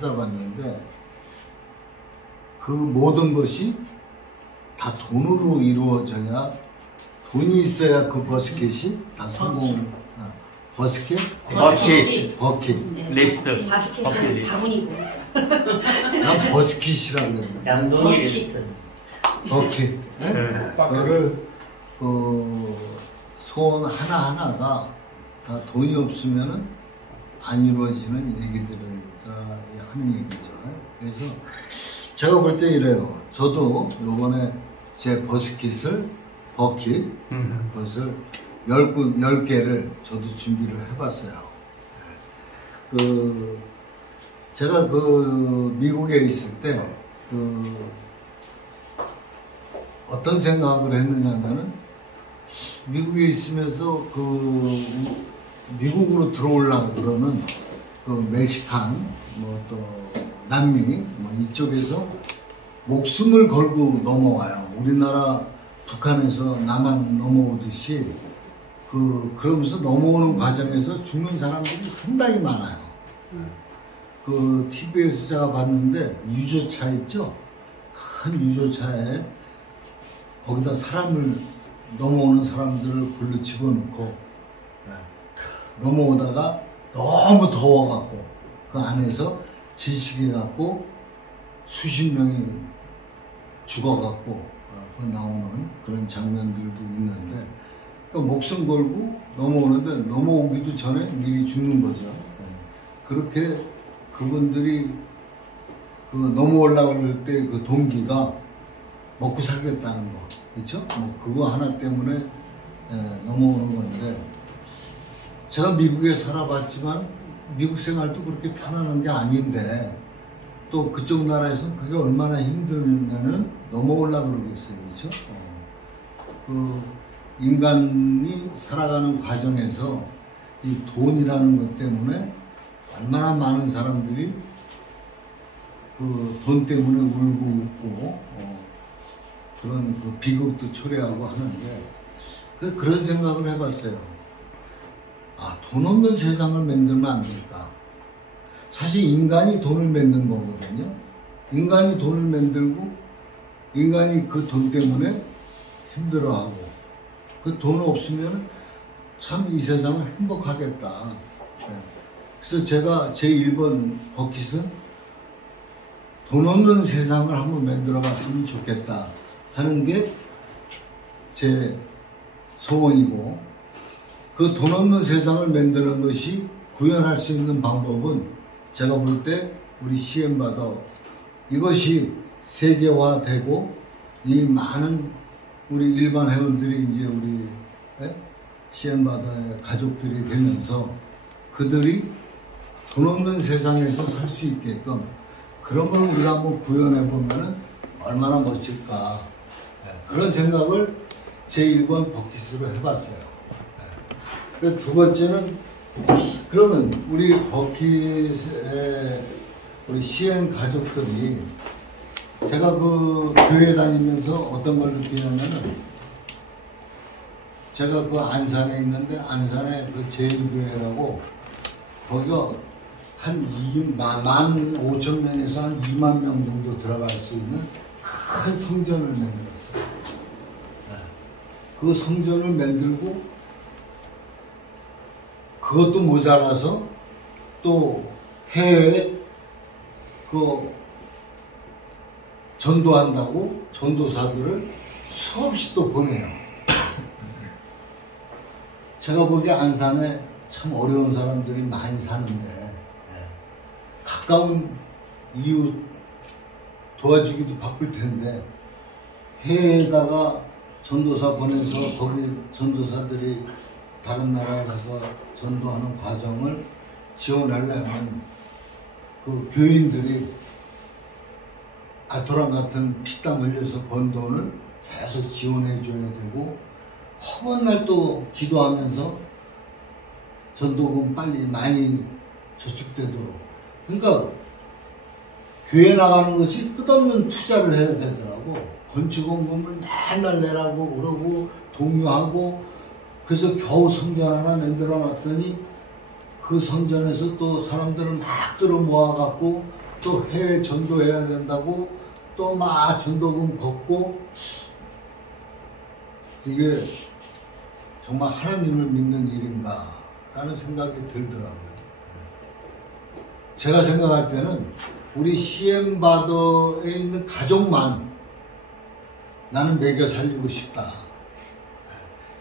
찾아봤는데 그 모든 것이 다 돈으로 이루어져야 돈이 있어야 그 버스켓이 다 성공. 버스켓? 버킷. 리스트. 바스켓은 바구니고. 난 버스킷이라고 그랬는데. 양동이 리스트. 버킷. 그거를 소원 하나하나가 다 돈이 없으면은 안 이루어지는 얘기들을 하는 얘기죠. 그래서 제가 볼 때 이래요. 저도 요번에 제 버킷을 그것을 10개를 저도 준비를 해봤어요. 제가 미국에 있을 때 어떤 생각을 했느냐면은 미국에 있으면서 미국으로 들어오려고 그러는 멕시칸 또 남미 이쪽에서 목숨을 걸고 넘어와요. 우리나라 북한에서 남한 넘어오듯이 그러면서 넘어오는 과정에서 죽는 사람들이 상당히 많아요. TV에서 제가 봤는데 유조차 있죠? 큰 유조차에 거기다 넘어오는 사람들을 불러 집어넣고 넘어오다가 너무 더워갖고 그 안에서 질식해갖고 수십 명이 죽어갖고 나오는 그런 장면들도 있는데 목숨 걸고 넘어오는데 넘어오기도 전에 미리 죽는 거죠. 그렇게 그분들이 넘어오려고 할 때 그 동기가 먹고 살겠다는 거, 그렇죠? 그거 하나 때문에 넘어오는 건데 제가 미국에 살아봤지만 미국 생활도 그렇게 편안한 게 아닌데 또 그쪽 나라에서는 그게 얼마나 힘들면은 넘어오려고 그러겠어요, 그렇죠? 인간이 살아가는 과정에서 이 돈이라는 것 때문에 얼마나 많은 사람들이 돈 때문에 울고 웃고 그런 비극도 초래하고 하는데 그런 생각을 해봤어요. 돈 없는 세상을 만들면 안 될까? 사실 인간이 돈을 만든 거거든요. 인간이 돈을 만들고 인간이 그 돈 때문에 힘들어하고 그 돈 없으면 참 이 세상은 행복하겠다. 그래서 제가 제 1번 버킷은 돈 없는 세상을 한번 만들어 봤으면 좋겠다 하는 게 제 소원이고 그 돈 없는 세상을 만드는 것이 구현할 수 있는 방법은 제가 볼 때 우리 CM바다 이것이 세계화되고 이 많은 우리 일반 회원들이 이제 우리 CM바다의 가족들이 되면서 그들이 돈 없는 세상에서 살 수 있게끔 그런 걸 우리가 한번 구현해 보면은 얼마나 멋질까 그런 생각을 제 1번 버킷으로 해봤어요. 두 번째는 그러면 우리 버킷의 우리 CM 가족들이 제가 교회 다니면서 어떤 걸 느끼냐면은 제가 안산에 있는데 안산에 제일교회라고 거기가 한 15,000명에서 한 2만 명 정도 들어갈 수 있는 큰 성전을 만들었어요. 그 성전을 만들고 그것도 모자라서 또 해외에 전도한다고 전도사들을 수없이 또 보내요. 제가 보기에 안산에 참 어려운 사람들이 많이 사는데 가까운 이웃 도와주기도 바쁠 텐데 해외에다가 전도사 보내서 거기 전도사들이 다른 나라에 가서 전도하는 과정을 지원하려면 그 교인들이 아토랑 같은 피땀 흘려서 번 돈을 계속 지원해 줘야 되고 허건 날 또 기도하면서 전도금 빨리 많이 저축되도록 그러니까 교회 나가는 것이 끝없는 투자를 해야 되더라고. 건축원금을 맨날 내라고 그러고 독려하고 그래서 겨우 성전 하나 만들어 놨더니 그 성전에서 또 사람들을 막 끌어 모아 갖고 또 해외 전도해야 된다고 또 막 전도금 걷고 이게 정말 하나님을 믿는 일인가 라는 생각이 들더라고요. 제가 생각할 때는 우리 시엠바더에 있는 가족만 나는 먹여 살리고 싶다.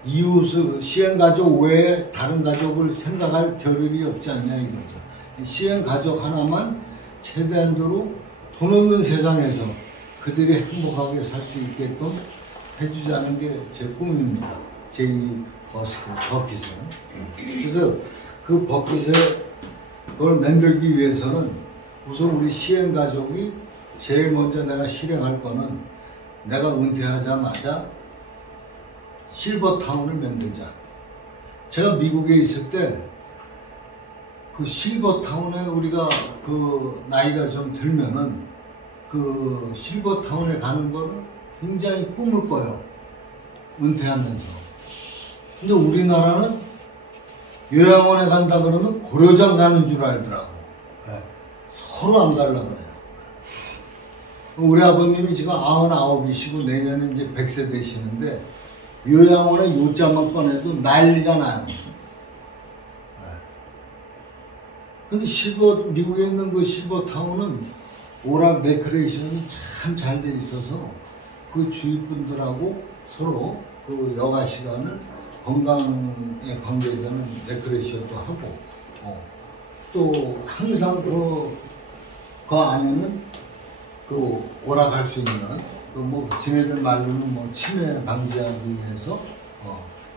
이웃을 시엠가족 외에 다른 가족을 생각할 겨를이 없지 않냐 이거죠. 시엠가족 하나만 최대한도로 돈 없는 세상에서 그들이 행복하게 살 수 있게끔 해주자는 게 제 꿈입니다. 제2 버킷은. 그래서 그 버킷에 그걸 만들기 위해서는 우선 우리 시행가족이 제일 먼저 내가 실행할 거는 내가 은퇴하자마자 실버타운을 만들자. 제가 미국에 있을 때 그 실버타운에 우리가 그 나이가 좀 들면은 그 실버타운에 가는 거를 굉장히 꿈을 꿔요. 은퇴하면서. 근데 우리나라는 요양원에 간다 그러면 고려장 가는 줄 알더라고. 네. 서로 안 가려고 그래요. 우리 아버님이 지금 99이시고 내년에 이제 100세 되시는데 요양원에 요자만 꺼내도 난리가 나요. 근데 미국에 있는 그 실버타운은 오락 레크레이션이 참 잘 돼 있어서 그 주위 분들하고 서로 그 여가 시간을 건강에 관계되는 레크레이션도 하고, 또 항상 그 안에는 그 오락할 수 있는 그 뭐 지네들 말로는 뭐 치매 방지하기 위해서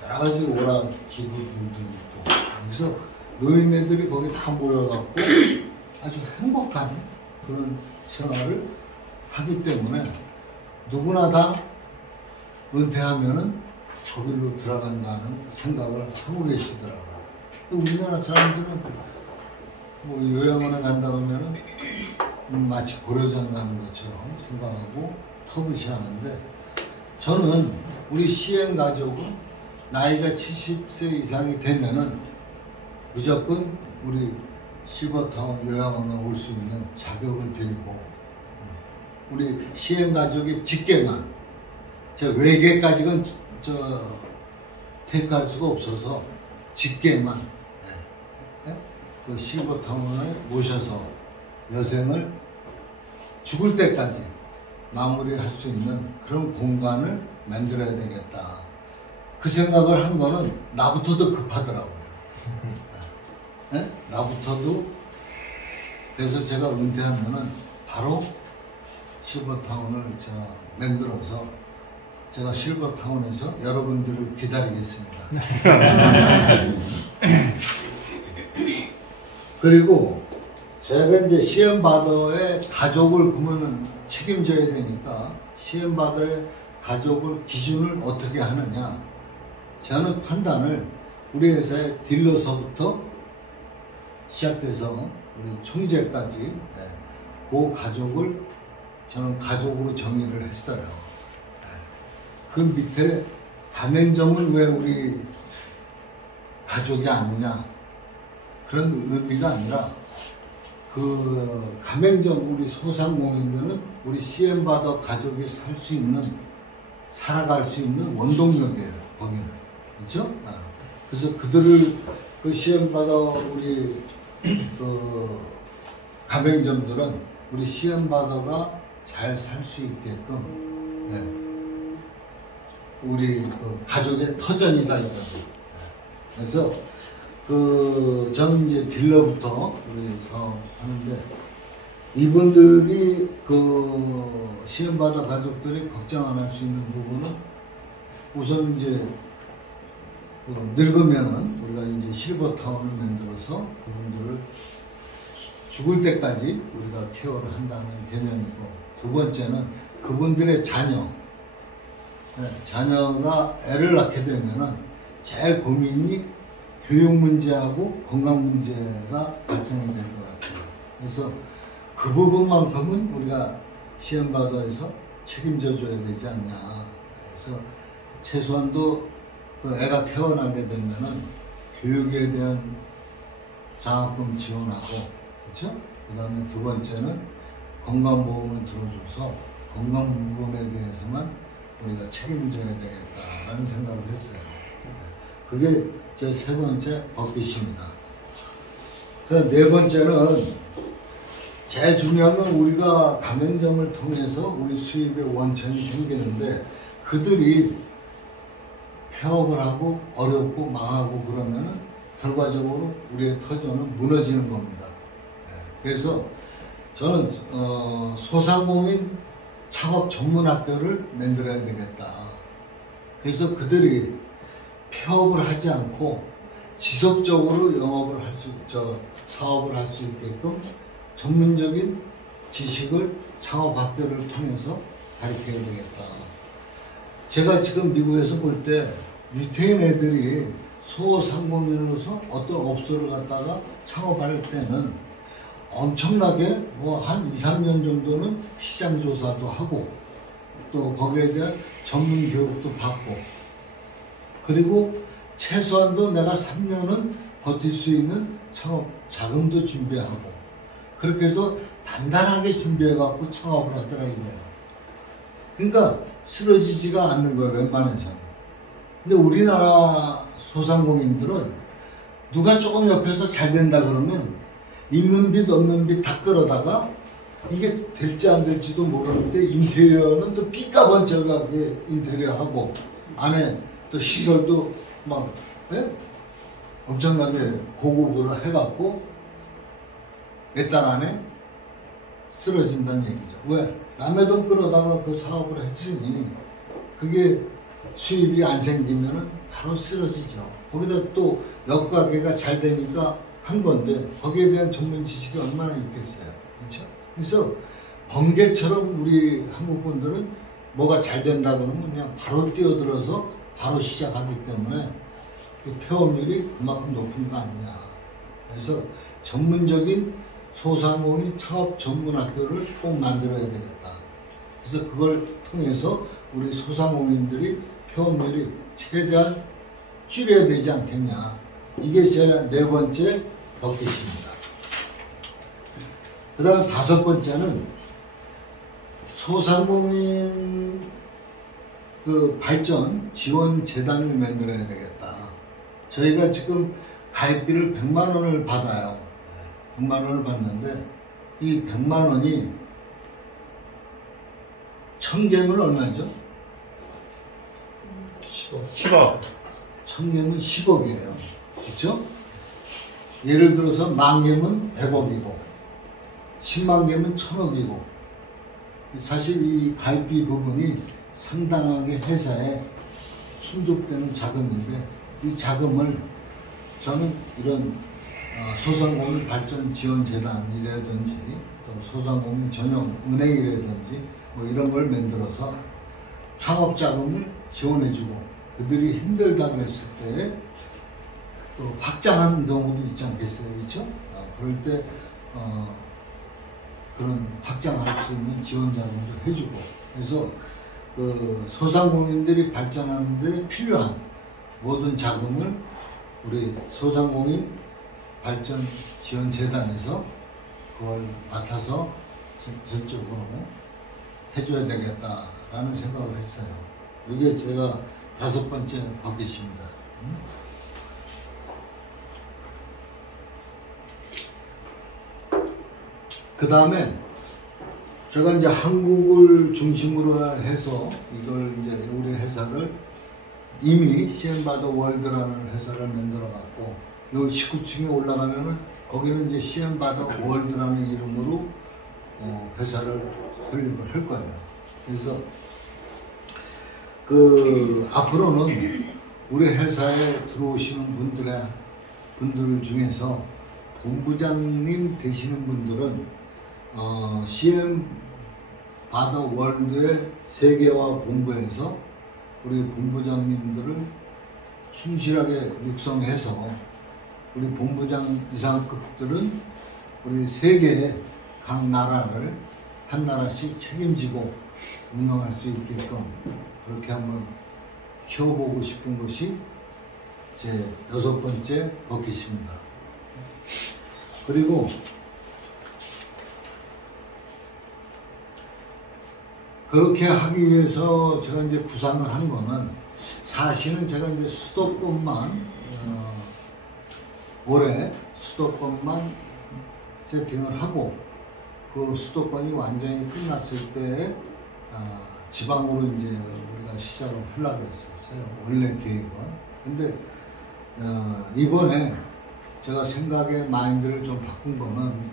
여러 가지 오락 기구들도 있고, 그래서 노인네들이 거기 다 모여갖고 아주 행복한 그런 생활을 하기 때문에 누구나 다 은퇴하면은 거기로 들어간다는 생각을 하고 계시더라고요. 우리나라 사람들은 뭐 요양원에 간다 그러면은 마치 고려장 가는 것처럼 생각하고 터부시하는데, 저는 우리 시행가족은 나이가 70세 이상이 되면은 무조건 우리 실버타운 요양원에 올 수 있는 자격을 드리고, 우리 시행가족의 직계만, 외계까지는 테이크할 수가 없어서 직계만 그 실버타운에 모셔서 여생을 죽을 때까지 마무리할 수 있는 그런 공간을 만들어야 되겠다. 그 생각을 한 거는 나부터도 급하더라고요. 네? 나부터도. 그래서 제가 은퇴하면은 바로 실버타운을 제가 만들어서 제가 실버타운에서 여러분들을 기다리겠습니다. 그리고 제가 이제 시엠바더의 가족을 보면은 책임져야 되니까 시엠바더의 가족을 기준을 어떻게 하느냐. 저는 판단을 우리 회사의 딜러서부터 시작돼서 우리 총재까지 그 가족을 저는 가족으로 정의를 했어요. 그 밑에 가맹점은 왜 우리 가족이 아니냐, 그런 의미가 아니라 그 가맹점 우리 소상공인들은 우리 시엠바더 가족이 살 수 있는, 살아갈 수 있는 원동력이에요. 거기는. 그렇죠? 그래서 그들을 그 시엠바더 우리 그 가맹점들은 우리 시엠바더가 잘 살 수 있게끔 우리 그 가족의 터전이다 이거죠. 그래서 그 저는 이제 딜러부터 우리 사업하는데, 이분들이 그 시엠바더 가족들이 걱정 안 할 수 있는 부분은 우선 이제 그 늙으면은 우리가 이제 실버타운을 만들어서 그분들을 죽을 때까지 우리가 케어를 한다는 개념이고, 두 번째는 그분들의 자녀가 애를 낳게 되면은 제일 고민이 교육 문제하고 건강 문제가 발생이 될 것 같아요. 그래서 그 부분만큼은 우리가 시엠바더에서 책임져 줘야 되지 않냐. 그래서 최소한도 그 애가 태어나게 되면은 교육에 대한 장학금 지원하고, 그렇죠? 그 다음에 두 번째는 건강보험을 들어줘서 건강부분에 대해서만 우리가 책임져야 되겠다라는 생각을 했어요. 그게 제 세 번째 버킷입니다. 네 번째는 제일 중요한 건 우리가 가맹점을 통해서 우리 수입의 원천이 생기는데 그들이 폐업을 하고 어렵고 망하고 그러면은 결과적으로 우리의 터전은 무너지는 겁니다. 그래서 저는 소상공인 창업 전문학교를 만들어야 되겠다. 그래서 그들이 폐업을 하지 않고 지속적으로 영업을 할 사업을 할 수 있게끔 전문적인 지식을 창업학교를 통해서 가르쳐야 되겠다. 제가 지금 미국에서 볼 때 유태인 애들이 소상공인으로서 어떤 업소를 갖다가 창업할 때는 엄청나게 뭐 한 2, 3년 정도는 시장 조사도 하고 또 거기에 대한 전문 교육도 받고 그리고 최소한도 내가 3년은 버틸 수 있는 창업 자금도 준비하고 그렇게 해서 단단하게 준비해 갖고 창업을 하더라고요. 그러니까 쓰러지지가 않는 거예요, 웬만해서는. 근데 우리나라 소상공인들은 누가 조금 옆에서 잘 된다 그러면 있는 빚 없는 빚 다 끌어다가 이게 될지 안 될지도 모르는데 인테리어는 또 삐까번쩍하게 인테리어하고 안에 또 시설도 막 엄청나게 고급으로 해갖고 몇 달 안에 쓰러진다는 얘기죠. 왜? 남의 돈 끌어다가 그 사업을 했으니 그게 수입이 안 생기면 바로 쓰러지죠. 거기다 또 역가게가 잘 되니까 한 건데 거기에 대한 전문 지식이 얼마나 있겠어요. 그렇죠? 그래서 번개처럼 우리 한국 분들은 뭐가 잘 된다 그러면 그냥 바로 뛰어들어서 바로 시작하기 때문에 그 폐업률이 그만큼 높은 거 아니냐. 그래서 전문적인 소상공인 창업 전문학교를 꼭 만들어야 되겠다. 그래서 그걸 통해서 우리 소상공인들이 폐업률이 최대한 줄여야 되지 않겠냐. 이게 제 네 번째 버킷입니다. 그 다음 다섯 번째는 소상공인 그 발전 지원 재단을 만들어야 되겠다. 저희가 지금 가입비를 100만 원을 받아요. 100만 원을 받는데 이 100만 원이 1000개면 얼마죠? 10억. 1000개면 10억이에요. 그렇죠? 예를 들어서 10,000개면 100억이고 10만 개면 1000억이고 사실 이 가입비 부분이 상당하게 회사에 충족되는 자금인데 이 자금을 저는 이런 소상공인 발전 지원 재단이라든지 또 소상공인 전용 은행이라든지 뭐 이런 걸 만들어서 창업 자금을 지원해주고 그들이 힘들다 그랬을 때 또 확장하는 경우도 있지 않겠어요, 그렇죠? 그럴 때 그런 확장할 수 있는 지원 자금도 해주고 그래서 그 소상공인들이 발전하는 데 필요한 모든 자금을 우리 소상공인 발전 지원 재단에서 그걸 맡아서 전적으로 해줘야 되겠다라는 생각을 했어요. 이게 제가 다섯 번째 버킷입니다. 그 다음에 제가 이제 한국을 중심으로 해서 이걸 이제 우리 회사를 이미 CM바더 월드라는 회사를 만들어 갖고 요 19층에 올라가면은 거기는 이제 CM바더 월드라는 이름으로 회사를 설립을 할 거예요. 그래서 그 앞으로는 우리 회사에 들어오시는 분들 중에서 본부장님 되시는 분들은 CM바더 월드의 세계화 본부에서 우리 본부장님들을 충실하게 육성해서 우리 본부장 이상급들은 우리 세계의 각 나라를 한 나라씩 책임지고 운영할 수 있게끔 그렇게 한번 키워보고 싶은 것이 제 여섯 번째 버킷입니다. 그리고 그렇게 하기 위해서 제가 이제 구상을 한 거는 사실은 제가 이제 수도권만 올해 수도권만 세팅을 하고 그 수도권이 완전히 끝났을 때 지방으로 이제 우리가 시작을 하려고 했었어요. 원래 계획은. 근데 이번에 제가 생각의 마인드를 좀 바꾼 거는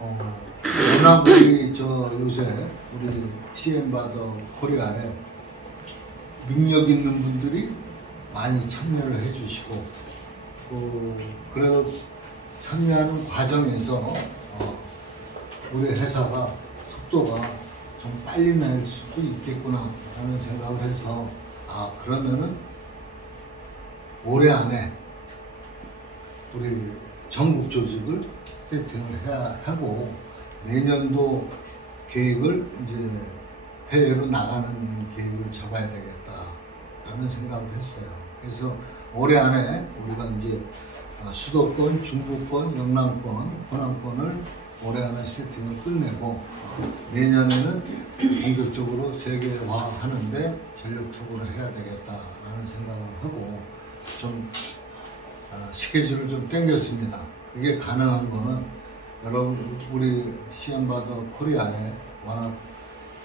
워낙 우리 요새 우리 CM바더 코리아에 능력 있는 분들이 많이 참여를 해주시고 그래서 참여하는 과정에서 우리 회사가 속도가 좀 빨리 낼 수도 있겠구나 라는 생각을 해서 그러면은 올해 안에 우리 전국 조직을 세팅을 해야 하고 내년도 계획을 이제 해외로 나가는 계획을 잡아야 되겠다라는 생각을 했어요. 그래서 올해 안에 우리가 이제 수도권, 중부권, 영남권, 호남권을 올해 안에 세팅을 끝내고 내년에는 본격적으로 세계화하는데 전력 투구를 해야 되겠다라는 생각을 하고 좀 스케줄을 좀 당겼습니다. 그게 가능한 거는 여러분 우리 CM바더 코리아에 워낙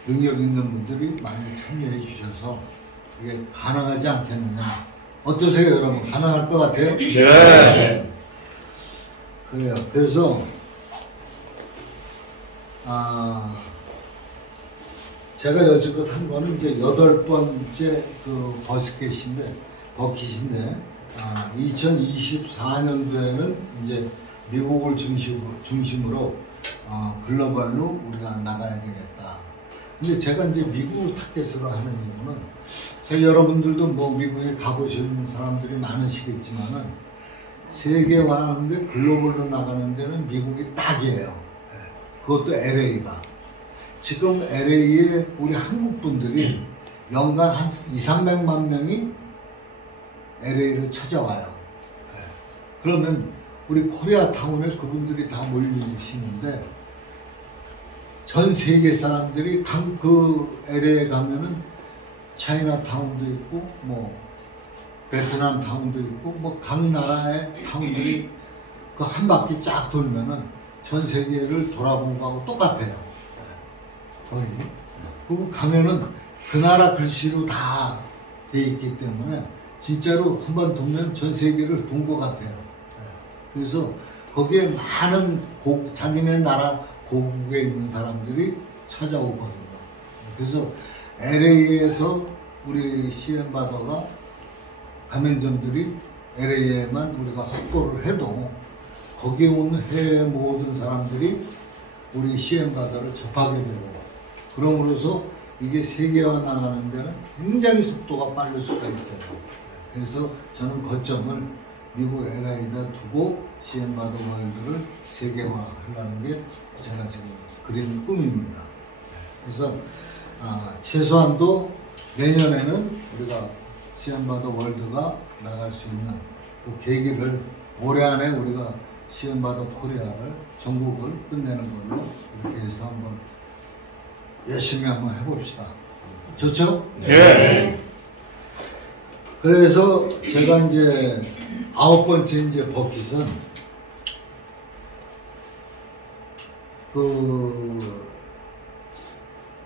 능력 있는 분들이 많이 참여해 주셔서 그게 가능하지 않겠느냐. 어떠세요 여러분? 가능할 것 같아요? 네. 그래요. 그래서 제가 여지껏 한 거는 이제 8번째 그 버킷인데 2024년도에는 이제 미국을 중심으로 글로벌로 우리가 나가야 되겠다. 근데 제가 이제 미국을 타겟으로 하는 이유는 여러분들도 뭐 미국에 가보시는 사람들이 많으시겠지만은 세계화하는데 글로벌로 나가는 데는 미국이 딱이에요. 그것도 LA가. 지금 LA에 우리 한국 분들이 연간 한 200~300만 명이 LA를 찾아와요. 그러면 우리 코리아타운에 그분들이 다 몰리시는데 전 세계 사람들이 그 LA에 가면은 차이나타운도 있고 뭐 베트남 타운도 있고 뭐 각 나라의 타운들이 그 한 바퀴 쫙 돌면은 전 세계를 돌아본 거하고 똑같아요. 거의. 그리고 가면은 그 나라 글씨로 다 돼 있기 때문에 진짜로 한번 돌면 전 세계를 본 것 같아요. 그래서 거기에 많은 자기네 나라 고국에 있는 사람들이 찾아오거든요. 그래서 LA에서 우리 CM바더가 가맹점들이 LA에만 우리가 확보를 해도 거기에 오는 해외 모든 사람들이 우리 CM바더를 접하게 되고 그럼으로써 이게 세계화 나가는 데는 굉장히 속도가 빠를 수가 있어요. 그래서 저는 거점을 미국 LA에다 두고 CM바더 월드를 세계화하려는 게 제가 지금 그린 꿈입니다. 그래서 최소한도 내년에는 우리가 CM바더 월드가 나갈 수 있는 그 계기를 올해 안에 우리가 CM바더 코리아를 전국을 끝내는 걸로 이렇게 해서 한번 열심히 한번 해봅시다. 좋죠? 네. 그래서 제가 이제 9번째 이제 버킷은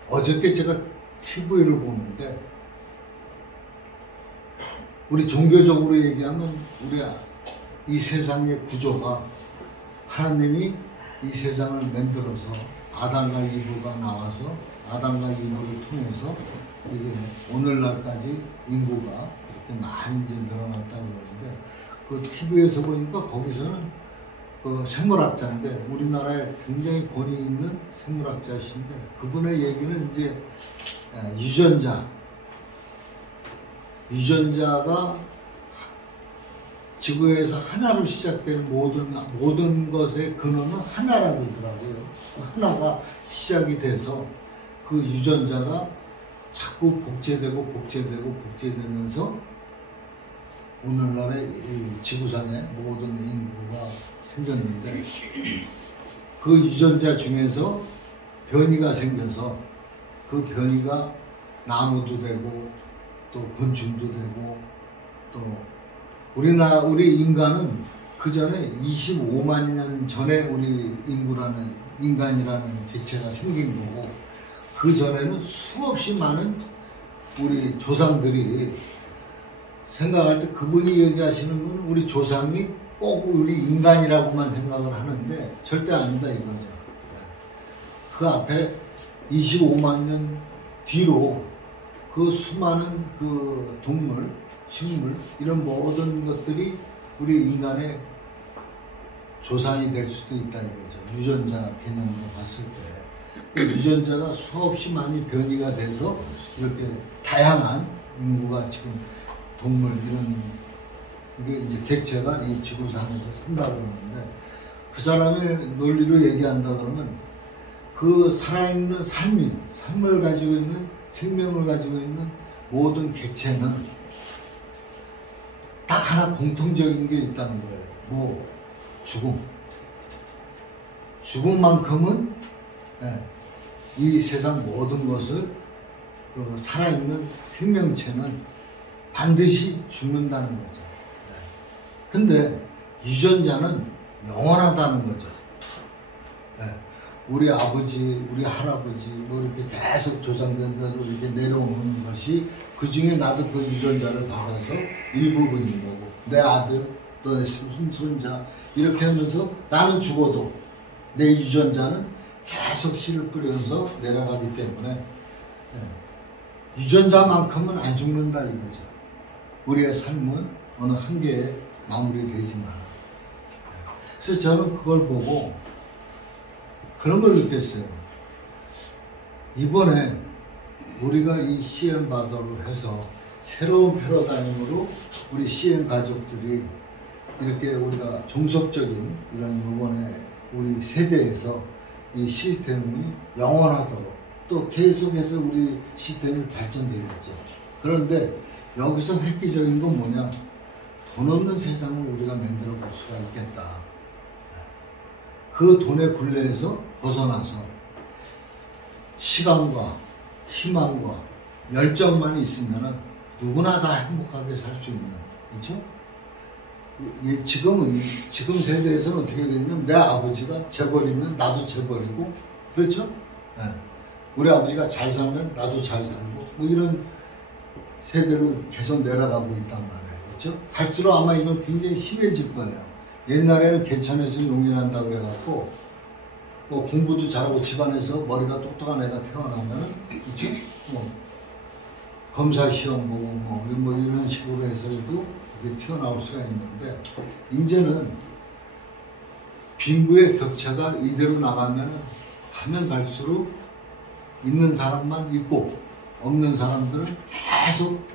어저께 제가 TV를 보는데 우리 종교적으로 얘기하면 우리 이 세상의 구조가 하나님이 이 세상을 만들어서 아담과 이브가 나와서 아담과 이브를 통해서 이게 오늘날까지 인구가 이렇게 많이 늘어났다고 그러는데 그 TV에서 보니까 거기서는 그 생물학자인데 우리나라에 굉장히 권위 있는 생물학자이신데 그분의 얘기는 이제 유전자가 지구에서 하나로 시작된 모든 것의 근원은 하나라고 그러더라고요. 하나가 시작이 돼서 그 유전자가 자꾸 복제되면서 오늘날의 이 지구상의 모든 인구가 생겼는데 그 유전자 중에서 변이가 생겨서 그 변이가 나무도 되고 또 곤충도 되고 또 우리 인간은 그 전에 25만 년 전에 우리 인간이라는 개체가 생긴 거고 그 전에는 수없이 많은 우리 조상들이 생각할 때 그분이 얘기하시는 건 우리 조상이 꼭 우리 인간이라고만 생각을 하는데 절대 아니다 이거죠. 그 앞에 25만 년 뒤로 그 수많은 그 동물, 식물 이런 모든 것들이 우리 인간의 조상이 될 수도 있다 이거죠. 유전자 개념으로 봤을 때 그 유전자가 수없이 많이 변이가 돼서 이렇게 다양한 인구가 지금 동물 이런 이게 이제 객체가 이 지구상에서 산다 그러는데 그 사람의 논리로 얘기한다 그러면 그 살아있는 삶을 가지고 있는 생명을 가지고 있는 모든 객체는 딱 하나 공통적인 게 있다는 거예요. 뭐 죽음만큼은 이 세상 모든 것을 그 살아있는 생명체는 반드시 죽는다는 거죠. 근데 유전자는 영원하다는 거죠. 우리 아버지, 우리 할아버지 뭐 이렇게 계속 조상들대로 이렇게 내려오는 것이 그 중에 나도 그 유전자를 받아서 일부분인 거고 내 아들 또 내 손자 이렇게 하면서 나는 죽어도 내 유전자는 계속 씨를 뿌려서 내려가기 때문에 유전자만큼은 안 죽는다 이거죠. 우리의 삶은 어느 한계에 마무리되지만 그래서 저는 그걸 보고 그런 걸 느꼈어요. 이번에 우리가 이 CM 바더로 해서 새로운 패러다임으로 우리 CM 가족들이 이렇게 우리가 종속적인 이런 이번에 우리 세대에서 이 시스템이 영원하도록 또 계속해서 우리 시스템이 발전되겠죠. 그런데 여기서 획기적인 건 뭐냐? 돈 없는 세상을 우리가 만들어 볼 수가 있겠다. 그 돈의 굴레에서 벗어나서 시간과 희망과 열정만 있으면 누구나 다 행복하게 살 수 있는, 그렇죠? 지금 세대에서는 어떻게 되냐면 내 아버지가 재벌이면 나도 재벌이고, 그렇죠? 네. 우리 아버지가 잘 살면 나도 잘 살고, 뭐 이런 세대로 계속 내려가고 있단 말이에요. 그렇죠? 갈수록 아마 이건 굉장히 심해질 거예요. 옛날에는 개천에서 용인한다 그래갖고, 뭐 공부도 잘하고 집안에서 머리가 똑똑한 애가 태어나면은, 그렇죠? 뭐 검사 시험 보고 뭐 이런 식으로 해서도 이게 튀어나올 수가 있는데, 이제는 빈부의 격차가 이대로 나가면 가면 갈수록 있는 사람만 있고 없는 사람들은 계속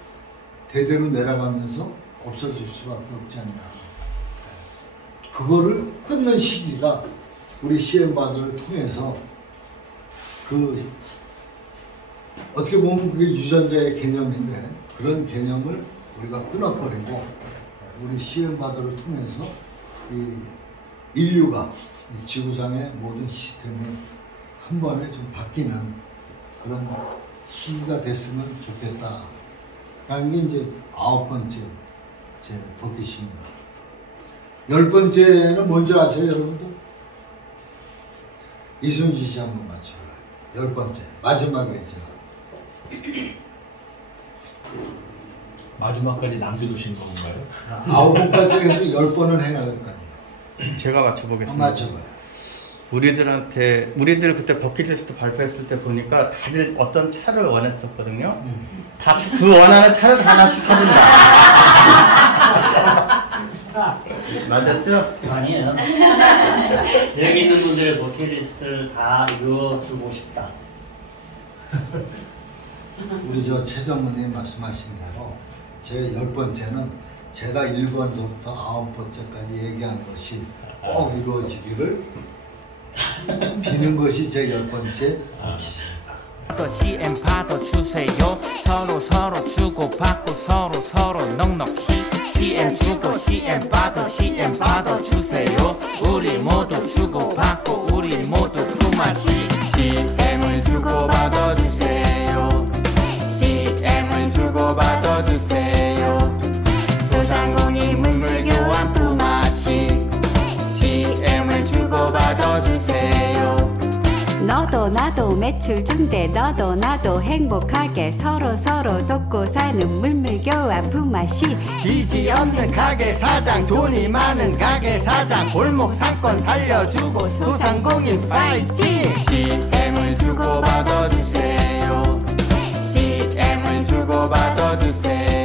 대대로 내려가면서 없어질 수밖에 없지 않나. 그거를 끊는 시기가 우리 CM바들을 통해서 그 어떻게 보면 그게 유전자의 개념인데 그런 개념을 우리가 끊어버리고 우리 CM바들을 통해서 이 인류가 이 지구상의 모든 시스템이 한 번에 좀 바뀌는 그런 시기가 됐으면 좋겠다. 라는 게 이제 9번째 제 버킷입니다. 10번째는 뭔지 아세요, 여러분들? 이순지 씨 한번 맞춰봐요. 10번째. 마지막에 제가. 마지막까지 남겨두신 건가요? 9번까지 해서 10번은 해야 될 거 아니에요. 제가 맞춰보겠습니다. 맞춰봐요. 우리들 그때 버킷리스트 발표했을 때 보니까 다들 어떤 차를 원했었거든요. 다 그 원하는 차를 다 하나씩 사준다. 맞았죠? 아니에요. 여기 있는 분들의 버킷리스트를 다 이루어주고 싶다. 우리 저 최전문님 말씀하신 대로 제 10번째는 제가 1번서부터 9번째까지 얘기한 것이 꼭 이루어지기를 비는 것이 제 10번째 또 CM 받아 주세요. 서로 주고받고 서로 넉넉히 CM 주고 CM 받아 주세요. 우리 모두 주고받고 우리 모두 품앗이 CM을 주고받아 주세요. 받아주세요. 너도 나도 매출 중대 너도 나도 행복하게 서로 돕고 사는 물밀교환 품앗이. 빚이 없는 가게 사장, 돈이 많은 가게 사장, 골목 상권 살려주고 소상공인 파이팅. CM을 주고 받아주세요. CM을 주고 받아주세요.